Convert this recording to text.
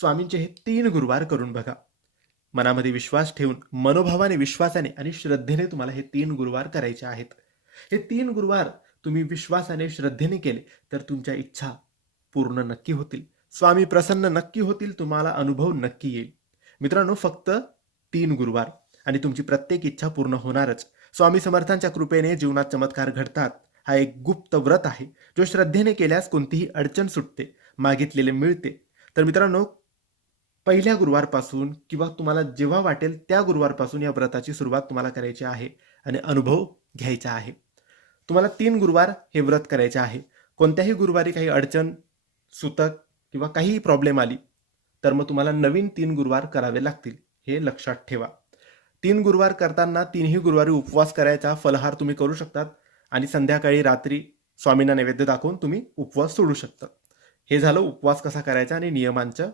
स्वामींचे हे 3 गुरुवार करून बघा. मनामध्ये विश्वास ठेवून, मनोभावाने, विश्वासाने आणि श्रद्धेने तुम्हाला हे 3 गुरुवार करायचे आहेत. हे 3 गुरुवार तुम्ही विश्वासाने, श्रद्धेने केले तर तुमच्या इच्छा पूर्ण नक्की होतील. स्वामी प्रसन्न नक्की होतील. तुम्हाला अनुभव नक्की येईल. मित्रांनो, फक्त 3 गुरुवार आणि तुमची प्रत्येक इच्छा पूर्ण होणारच. स्वामी समर्थांच्या कृपेने जीवनात चमत्कार घडतात. हा एक गुप्त व्रत आहे, जो श्रद्धेने केल्यास कोणतीही अडचण सुटते, मागितलेले मिळते. तर मित्रांनो, पहिल्या गुरुवारपासून किंवा तुम्हाला जेव्हा वाटेल त्या गुरुवारपासून या व्रताची सुरुवात तुम्हाला करायची आहे आणि अनुभव घ्यायचा आहे. तुम्हाला 3 गुरुवार हे व्रत करायचे आहे. कोणत्याही गुरुवारी काही अडचण, सुतक किंवा काहीही प्रॉब्लेम आली तर मग तुम्हाला नवीन 3 गुरुवार करावे लागतील. हे लक्षात ठेवा. 3 गुरुवार करताना 3ही गुरुवारी उपवास करायचा, फलाहार तुम्ही करू शकतात आणि संध्याकाळी रात्री स्वामींना नैवेद्य दाखवून तुम्ही उपवास सोडू शकता. हे झालं उपवास कसा करायचा आणि नियमांचं